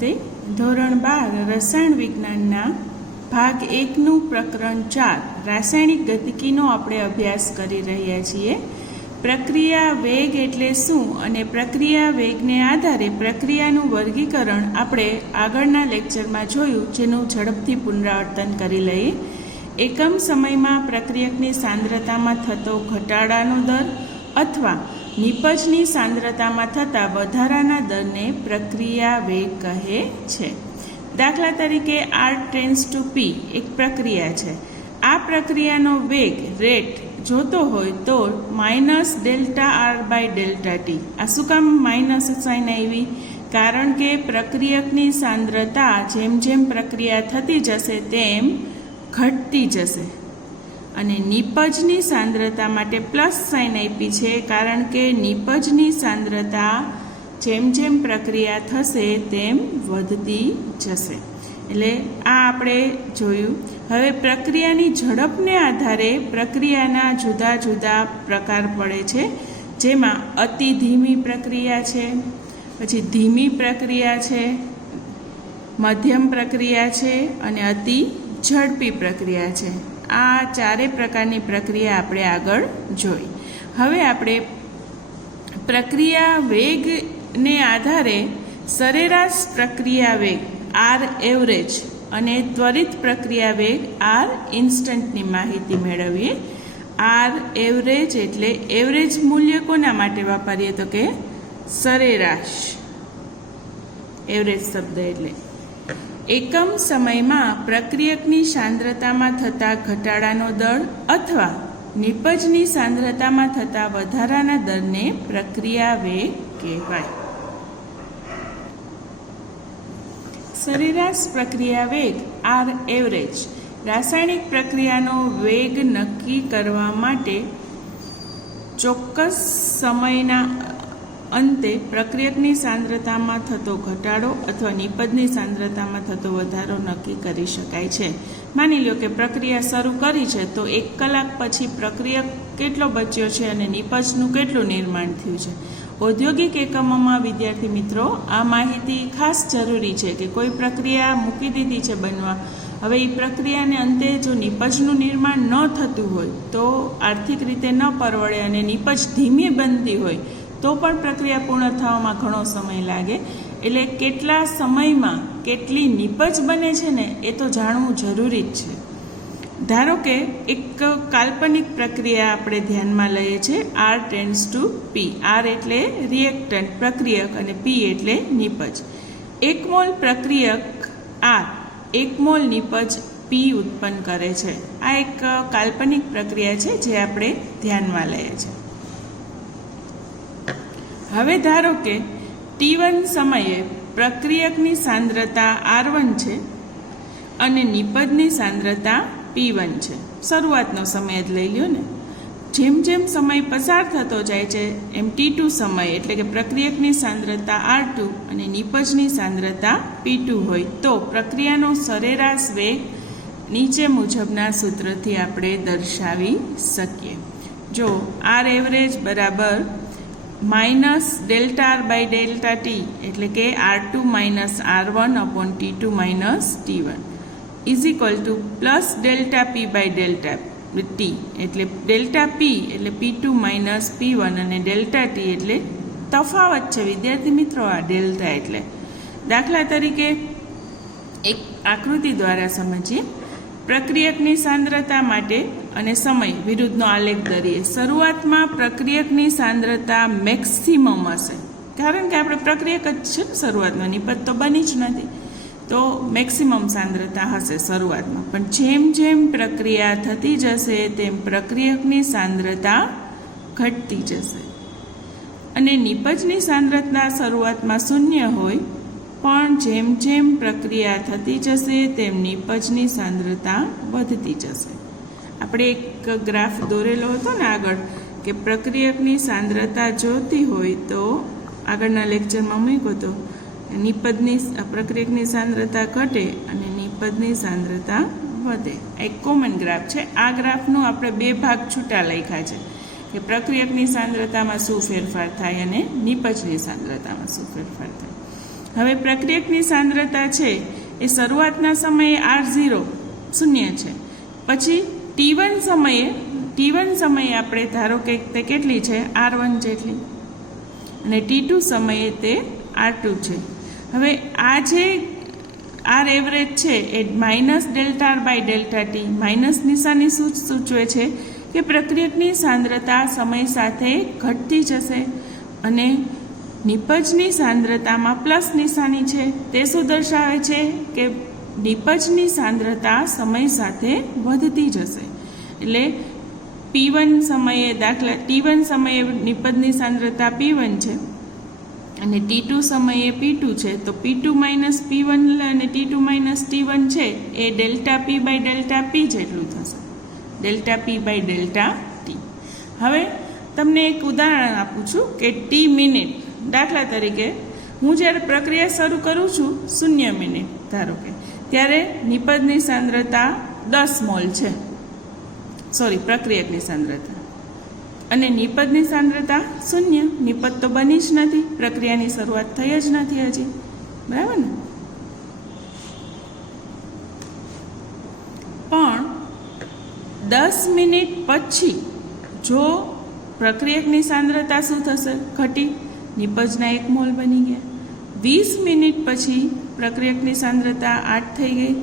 નમસ્તે. ધોરણ 12 રસાયણ વિજ્ઞાનના ભાગ 1નું પ્રકરણ 4 રાસાયણિક ગતિકીનો આપણે અભ્યાસ કરી રહ્યા છીએ. પ્રક્રિયા વેગ એટલે શું અને પ્રક્રિયા વેગને આધારે પ્રક્રિયાનું વર્ગીકરણ આપણે આગળના લેક્ચરમાં જોયું, જેનું ઝડપથી પુનરાવર્તન કરી લઈએ. એકમ સમયમાં પ્રક્રિયકની સાંદ્રતામાં થતો ઘટાડાનો દર અથવા નિપજની સાંદ્રતામાં થતા વધારાના દરને પ્રક્રિયા વેગ કહે છે. દાખલા તરીકે R → P એક પ્રક્રિયા છે. આ પ્રક્રિયાનો વેગ રેટ જોતો હોય તો -Δr/Δt. આ શું કામ માઇનસ સાઇન આવી? કારણ કે પ્રક્રિયકની સાંદ્રતા જેમ જેમ પ્રક્રિયા થતી જશે તેમ ઘટતી જશે, અને નિપજની સાંદ્રતા માટે પ્લસ સાઇન આપી છે, કારણ કે નિપજની સાંદ્રતા જેમ જેમ પ્રક્રિયા થશે તેમ વધતી જશે. એટલે આ આપણે જોયું. હવે પ્રક્રિયાની ઝડપને આધારે પ્રક્રિયાના જુદા જુદા પ્રકાર પડે છે, જેમાં અતિ ધીમી પ્રક્રિયા છે, પછી ધીમી પ્રક્રિયા છે, મધ્યમ પ્રક્રિયા છે અને અતિ ઝડપી પ્રક્રિયા છે. આ ચારેય પ્રકારની પ્રક્રિયા આપણે આગળ જોઈ. હવે આપણે પ્રક્રિયા વેગને આધારે સરેરાશ પ્રક્રિયા વેગ R અને ત્વરિત પ્રક્રિયા વેગ R માહિતી મેળવીએ. R એટલે એવરેજ મૂલ્ય કોના માટે વાપરીએ તો કે સરેરાશ. એવરેજ શબ્દ એટલે એકમ સમયમાં પ્રક્રિયકની સાંદ્રતામાં થતા ઘટાડાનો દર અથવા નિપજની સાંદ્રતામાં થતા વધારાના દરને પ્રક્રિયા વેગ કહેવાય. સરેરાશ પ્રક્રિયા વેગ R રાસાયણિક પ્રક્રિયાનો વેગ નક્કી કરવા માટે ચોક્કસ સમયના અંતે પ્રક્રિયકની સાંદ્રતામાં થતો ઘટાડો અથવા નિપજની સાંદ્રતામાં થતો વધારો નક્કી કરી શકાય છે. માની લો કે પ્રક્રિયા શરૂ કરી છે તો 1 કલાક પછી પ્રક્રિયક કેટલો બચ્યો છે અને નિપજનું કેટલું નિર્માણ થયું છે. ઔદ્યોગિક એકમોમાં વિદ્યાર્થી મિત્રો આ માહિતી ખાસ જરૂરી છે કે કોઈ પ્રક્રિયા મૂકી દીધી છે બનવા, હવે એ પ્રક્રિયાને અંતે જો નિપજનું નિર્માણ ન થતું હોય તો આર્થિક રીતે ન પરવડે અને નિપજ ધીમી બનતી હોય તો પણ પ્રક્રિયા પૂર્ણ થવામાં ઘણો સમય લાગે. એટલે કેટલા સમયમાં કેટલી નિપજ બને છે ને એ તો જાણવું જરૂરી જ છે. ધારો કે એક કાલ્પનિક પ્રક્રિયા આપણે ધ્યાનમાં લઈએ છીએ. R → P. R એટલે રિએક્ટન્ટ પ્રક્રિયક અને P એટલે નિપજ. 1 મોલ પ્રક્રિયક R 1 મોલ નિપજ P ઉત્પન્ન કરે છે. આ એક કાલ્પનિક પ્રક્રિયા છે જે આપણે ધ્યાનમાં લઈએ છીએ. હવે ધારો કે T1 સમયે પ્રક્રિયકની સાંદ્રતા R1 છે અને નિપજની સાંદ્રતા P1 છે. શરૂઆતનો સમય જ લઈ લ્યો ને. જેમ જેમ સમય પસાર થતો જાય છે એમ T2 સમય એટલે કે પ્રક્રિયકની સાંદ્રતા R2 અને નિપજની સાંદ્રતા P2 હોય તો પ્રક્રિયાનો સરેરાશ વેગ નીચે મુજબના સૂત્રથી આપણે દર્શાવી શકીએ. જો R બરાબર -Δr/Δt એટલે કે R2 - R1/T2 - T1 is equal to +Δp/Δt એટલે Δp એટલે P2 - P1 અને Δt એટલે તફાવત છે વિદ્યાર્થી મિત્રો. આ ડેલ્ટા એટલે દાખલા તરીકે એક આકૃતિ દ્વારા સમજીએ. પ્રક્રિયકની સાંદ્રતા માટે અને સમય વિરુદ્ધનો આલેખ દોરીએ. શરૂઆતમાં પ્રક્રિયકની સાંદ્રતા મેક્સિમમ હશે, કારણ કે આપણે પ્રક્રિયક જ છે ને શરૂઆતમાં, નિપજ તો બની જ નથી, તો મેક્સિમમ સાંદ્રતા હશે શરૂઆતમાં. પણ જેમ જેમ પ્રક્રિયા થતી જશે તેમ પ્રક્રિયકની સાંદ્રતા ઘટતી જશે અને નિપજની સાંદ્રતા શરૂઆતમાં 0 હોય, પણ જેમ જેમ પ્રક્રિયા થતી જશે તેમ નિપજની સાંદ્રતા વધતી જશે. આપણે એક ગ્રાફ દોરેલો હતો ને આગળ કે પ્રક્રિયકની સાંદ્રતા જોતી હોય તો આગળના લેક્ચરમાં મૂક્યો હતો. પ્રક્રિયકની સાંદ્રતા ઘટે અને નિપજની સાંદ્રતા વધે. એક કોમન ગ્રાફ છે. આ ગ્રાફનું આપણે 2 ભાગ છૂટા લખ્યા છે કે પ્રક્રિયકની સાંદ્રતામાં શું ફેરફાર થાય અને નિપજની સાંદ્રતામાં શું ફેરફાર થાય. હવે પ્રક્રિયકની સાંદ્રતા છે એ શરૂઆતના સમયે R0 શૂન્ય છે, પછી T1 સમયે આપણે ધારો કે તે કેટલી છે R1 જેટલી, અને T2 સમયે તે R2 છે. હવે આ જે R એવરેજ છે એ -ΔR/ΔT, માઇનસ નિશાની સૂચવે છે કે પ્રક્રિયકની સાંદ્રતા સમય સાથે ઘટતી જશે, અને નિપજની સાંદ્રતામાં પ્લસ નિશાની છે તે શું દર્શાવે છે કે નિપજની સાંદ્રતા સમય સાથે વધતી જશે. એટલે T1 સમયે નિપજની સાંદ્રતા P1 છે અને T2 સમયે P2 છે, તો P2 - P1 અને T2 - T1 છે એ ΔP/ΔP જેટલું થશે, ΔP/ΔT. હવે તમને એક ઉદાહરણ આપું છું કે T મિનિટ, દાખલા તરીકે હું જ્યારે પ્રક્રિયા શરૂ કરું છું 0 મિનિટ ધારો કે, ત્યારે નિપજની સાંદ્રતા 10 મોલ છે, પ્રક્રિયકની સાંદ્રતા, અને નિપજની સાંદ્રતા 0, નિપજ તો બની જ નથી, પ્રક્રિયાની શરૂઆત થઈ જ નથી હજી, બરાબર ને. પણ 10 મિનિટ પછી જો પ્રક્રિયકની સાંદ્રતા શું થશે, ઘટી, નિપજના 1 મોલ બની ગયા. 20 મિનિટ પછી પ્રક્રિયકની સાંદ્રતા 8 થઈ ગઈ,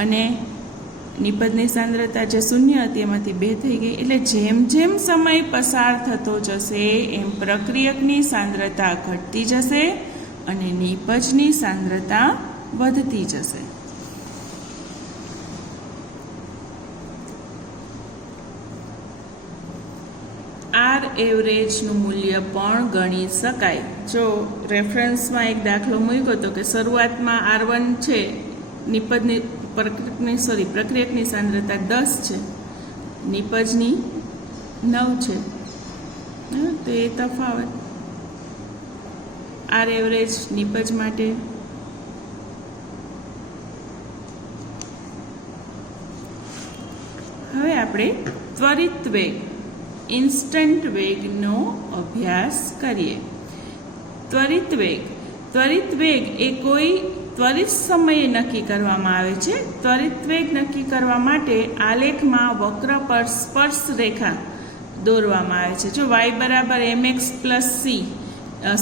અને નિપજની સાંદ્રતા જે 0 હતી એમાંથી 2 થઈ ગઈ. એટલે જેમ જેમ સમય પસાર થતો જશે એમ પ્રક્રિયકની સાંદ્રતા ઘટતી જશે અને નિપજની સાંદ્રતા વધતી જશે. R એવરેજનું મૂલ્ય પણ ગણી શકાય. જો રેફરન્સમાં એક દાખલો મૂક્યો હતો કે શરૂઆતમાં R1 છે, પ્રક્રિયકની સાંદ્રતા 10 છે, નિપજની 9 છે, તો એ તફાવત R એવરેજ નિપજ માટે. હવે આપણે ત્વરિત વેગ, ઇન્સ્ટન્ટ વેગનો અભ્યાસ કરીએ. ત્વરિત વેગ એ કોઈ ત્વરિત સમયે નક્કી કરવામાં આવે છે. ત્વરિત વેગ નક્કી કરવા માટે આલેખમાં વક્ર પર સ્પર્શ રેખા દોરવામાં આવે છે. જો y = mx + c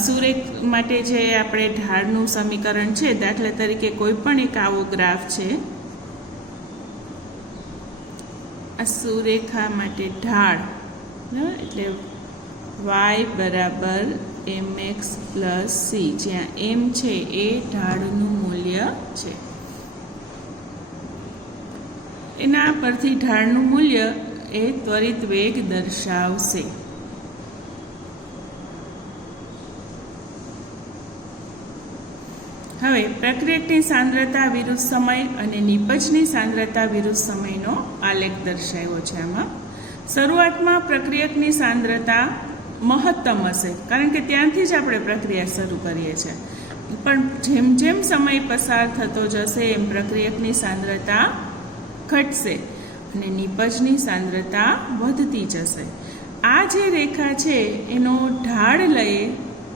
સુરેખ માટે જે આપણે ઢાળનું સમીકરણ છે, દાખલા તરીકે કોઈ પણ એક આવો ગ્રાફ છે, આ સુરેખા માટે ઢાળ, એટલે y = mx + c, જ્યાં m છે એ ઢાળનું મૂલ્ય છે. એના પરથી ઢાળનું મૂલ્ય એ ત્વરિત વેગ દર્શાવશે. હવે પ્રક્રિયકની સાંદ્રતા વિરુદ્ધ સમય અને નિપજની સાંદ્રતા વિરુદ્ધ સમયનો આલેખ દર્શાવ્યો છે. આમાં શરૂઆતમાં પ્રક્રિયકની સાંદ્રતા મહત્તમ હશે, કારણ કે ત્યાંથી જ આપણે પ્રક્રિયા શરૂ કરીએ છીએ, પણ જેમ જેમ સમય પસાર થતો જશે એમ પ્રક્રિયકની સાંદ્રતા ઘટશે અને નિપજની સાંદ્રતા વધતી જશે. આ જે રેખા છે એનો ઢાળ લઈએ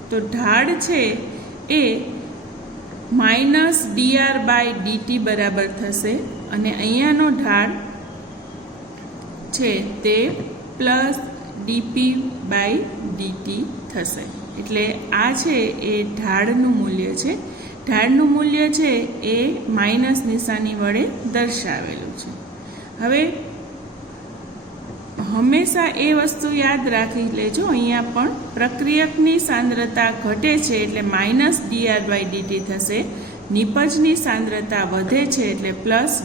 તો ઢાળ છે એ -dr/dt બરાબર થશે, અને અહીંયાનો ઢાળ છે તે +dp/dt થશે. એટલે આ છે એ ઢાળનું મૂલ્ય છે. ઢાળનું મૂલ્ય છે એ માઇનસ નિશાની વડે દર્શાવેલું છે. હવે હંમેશા એ વસ્તુ યાદ રાખી લેજો, અહીંયા પણ પ્રક્રિયકની સાંદ્રતા ઘટે છે એટલે -dr/dt થશે, નિપજની સાંદ્રતા વધે છે એટલે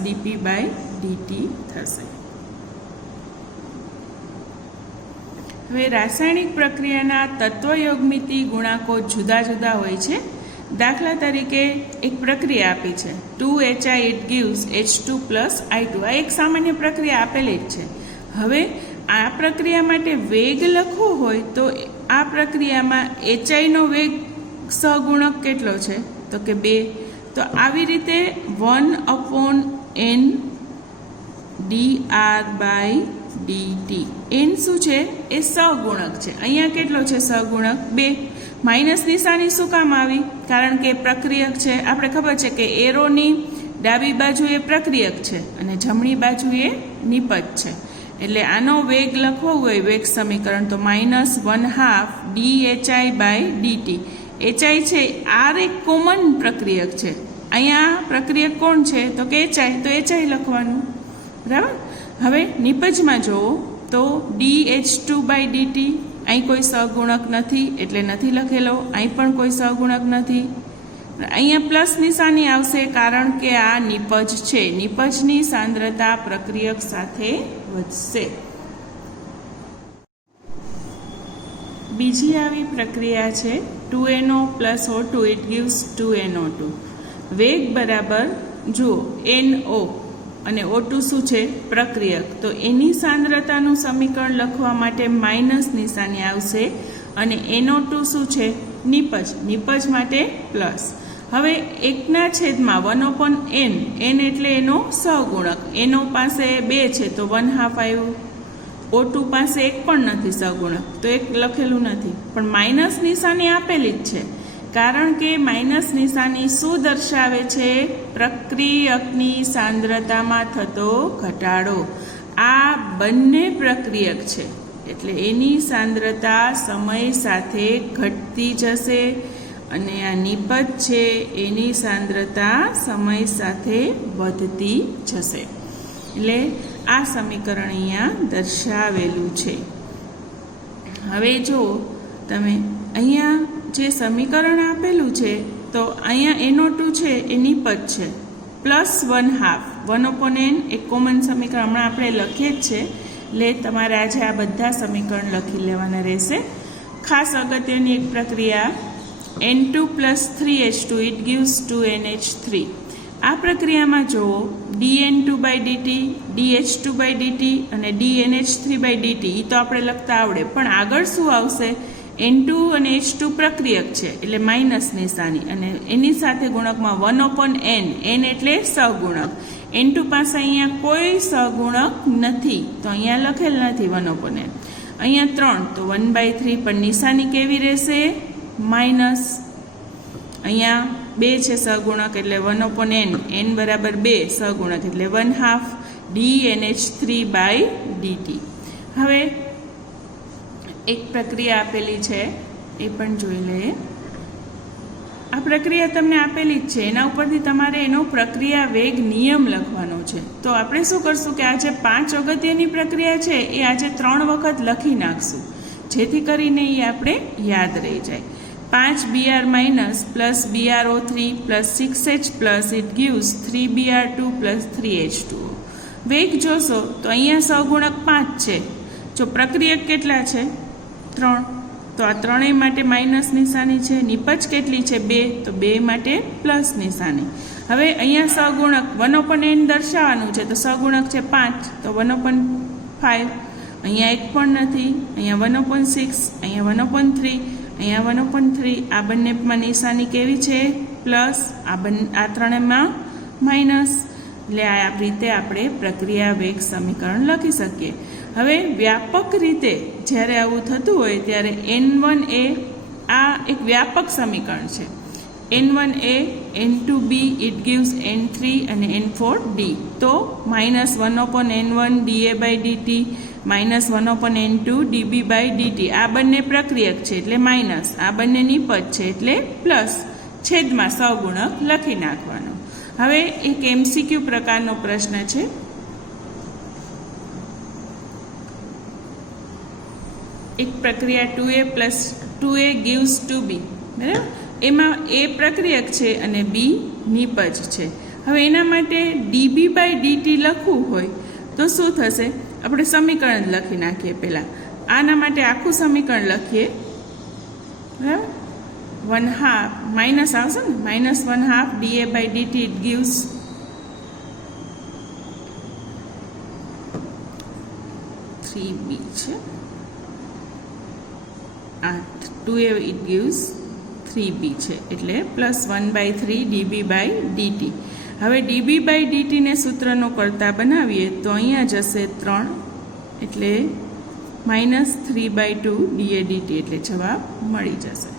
+dp/dt થશે. હવે રાસાયણિક પ્રક્રિયાના તત્વયોગમિતિ ગુણાંકો જુદા જુદા હોય છે. દાખલા તરીકે એક પ્રક્રિયા આપી છે 2HI it gives H2 + I2. આ એક સામાન્ય પ્રક્રિયા આપેલી જ છે. હવે આ પ્રક્રિયા માટે વેગ લખવો હોય તો આ પ્રક્રિયામાં HI નો વેગ સહગુણક કેટલો છે તો કે 2. તો આવી રીતે 1/n dr/dt. n શું છે એ સહગુણક છે, અહીંયા કેટલો છે સહગુણક 2, માઇનસ નિશાની શું કામ આવી? કારણ કે પ્રક્રિયક છે, આપણે ખબર છે કે એરોની ડાબી બાજુ એ પ્રક્રિયક છે અને જમણી બાજુ એ નિપજ છે. એટલે આનો વેગ લખવો હોય વેગ સમીકરણ તો -1/2 dhi/dt. hi છે આર એક કોમન પ્રક્રિયક છે. અહીંયા પ્રક્રિયક કોણ છે તો કે hi, તો hi લખવાનું, બરાબર. હવે નિપજમાં જુઓ તો dh2/dt, અહીં કોઈ સહગુણક નથી એટલે નથી લખેલો, અહીં પણ કોઈ સહગુણક નથી. અહીંયા પ્લસ નિશાની આવશે કારણ કે આ નિપજ છે. નિપજની સાંદ્રતા પ્રક્રિયક સાથે વધશે. બીજી આવી પ્રક્રિયા છે 2NO + O2 it gives 2NO2. વેગ બરાબર જુઓ NO અને O2 શું છે? પ્રક્રિયક. તો એની સાંદ્રતાનું સમીકરણ લખવા માટે માઇનસ નિશાની આવશે અને NO2 શું છે? નિપજ. નિપજ માટે પ્લસ. હવે 1/n, n એટલે એનો સહગુણક. NO પાસે 2 છે તો 1/2 આવ્યું. O2 પાસે 1 પણ નથી સહગુણક તો 1 લખેલું નથી, પણ માઇનસ નિશાની આપેલી જ છે કારણ કે માઇનસ નિશાની શું દર્શાવે છે? પ્રક્રિયકની સાંદ્રતામાં થતો ઘટાડો. આ બંને પ્રક્રિયક છે એટલે એની સાંદ્રતા સમય સાથે ઘટતી જશે અને આ નિપજ છે એની સાંદ્રતા સમય સાથે વધતી જશે. એટલે આ સમીકરણ અહીંયા દર્શાવેલું છે. હવે જો તમે અહીંયા જે સમીકરણ આપેલું છે તો અહીંયા NO2 છે એ નિપજ છે +1/2 1/n એક કોમન સમીકરણ હમણાં આપણે લખીએ જ છે એટલે તમારે આજે આ બધા સમીકરણ લખી લેવાના રહેશે. ખાસ અગત્યની એક પ્રક્રિયા N2 + 3H2 it gives 2NH3. આ પ્રક્રિયામાં જુઓ dN2/dt, dH2/dt અને dNH3/dt એ તો આપણે લખતા આવડે, પણ આગળ શું આવશે? N2 અને H2 પ્રક્રિયક છે એટલે માઇનસ નિશાની અને એની સાથે ગુણકમાં 1/n, n એટલે સહગુણક. N2 પાસે અહીંયા કોઈ સહગુણક નથી તો અહીંયા લખેલ નથી 1/n. અહીંયા 3 તો 1/3 પણ નિશાની કેવી રહેશે? માઇનસ. અહીંયા 2 છે સહગુણક એટલે 1/n, n બરાબર 2 સહગુણક એટલે 1/2 dNH3/dt. હવે એક પ્રક્રિયા આપેલી છે એ પણ જોઈ લઈએ. આ પ્રક્રિયા તમને આપેલી જ છે, એના ઉપરથી તમારે એનો પ્રક્રિયા વેગ નિયમ લખવાનો છે. તો આપણે શું કરશું કે આ જે 5 અગત્યની પ્રક્રિયા છે એ આજે 3 વખત લખી નાખશું જેથી કરીને એ આપણે યાદ રહી જાય. 5Br- + BrO3 + 6H+ it gives 3Br2 + 3H2O. વેગ જોશો તો અહીંયા સહગુણક 5 છે. જો પ્રક્રિયક કેટલા છે? 3. તો આ ત્રણેય માટે માઇનસ નિશાની છે. નિપજ કેટલી છે? 2. તો 2 માટે પ્લસ નિશાની. હવે અહીંયા સહગુણક 1/n દર્શાવવાનું છે તો સહગુણક છે 5 તો 1/5. અહીંયા 1 પણ નથી. અહીંયા 1/6, અહીંયા 1/3, અહીંયા 1/3. આ બંનેમાં નિશાની કેવી છે? પ્લસ. આ ત્રણેયમાં માઇનસ. એટલે આ રીતે આપણે પ્રક્રિયા વેગ સમીકરણ લખી શકીએ. હવે વ્યાપક રીતે જ્યારે આવું થતું હોય ત્યારે N1 એ આ એક વ્યાપક સમીકરણ છે. N1 A N2b it gives N3 અને N4d. તો -1/n1 dA/dt -1/n2 dB/dt. આ બંને પ્રક્રિયક છે એટલે માઇનસ. આ બંને નિપજ છે એટલે પ્લસ. છેદમાં સહગુણક લખી નાખવાનો. હવે એક MCQ પ્રકારનો પ્રશ્ન છે. એક પ્રક્રિયા 2A + 2A gives 2B, બરાબર. એમાં A પ્રક્રિયક છે અને B નિપજ છે. હવે એના માટે dB/dt લખવું હોય તો શું થશે? આપણે સમીકરણ લખી નાખીએ પહેલાં. આના માટે આખું સમીકરણ લખીએ, બરાબર. 1/2 માઇનસ આવશે ને, -1/2 dA/dt ઇટ gives 3B છે. આ 2A ઇટ gives 3B છે એટલે +1/3 dB/dt. હવે dB/dt ને સૂત્રનો કરતા બનાવીએ તો અહીંયા જશે 3 એટલે -3/2 dA/dt એટલે જવાબ મળી જશે.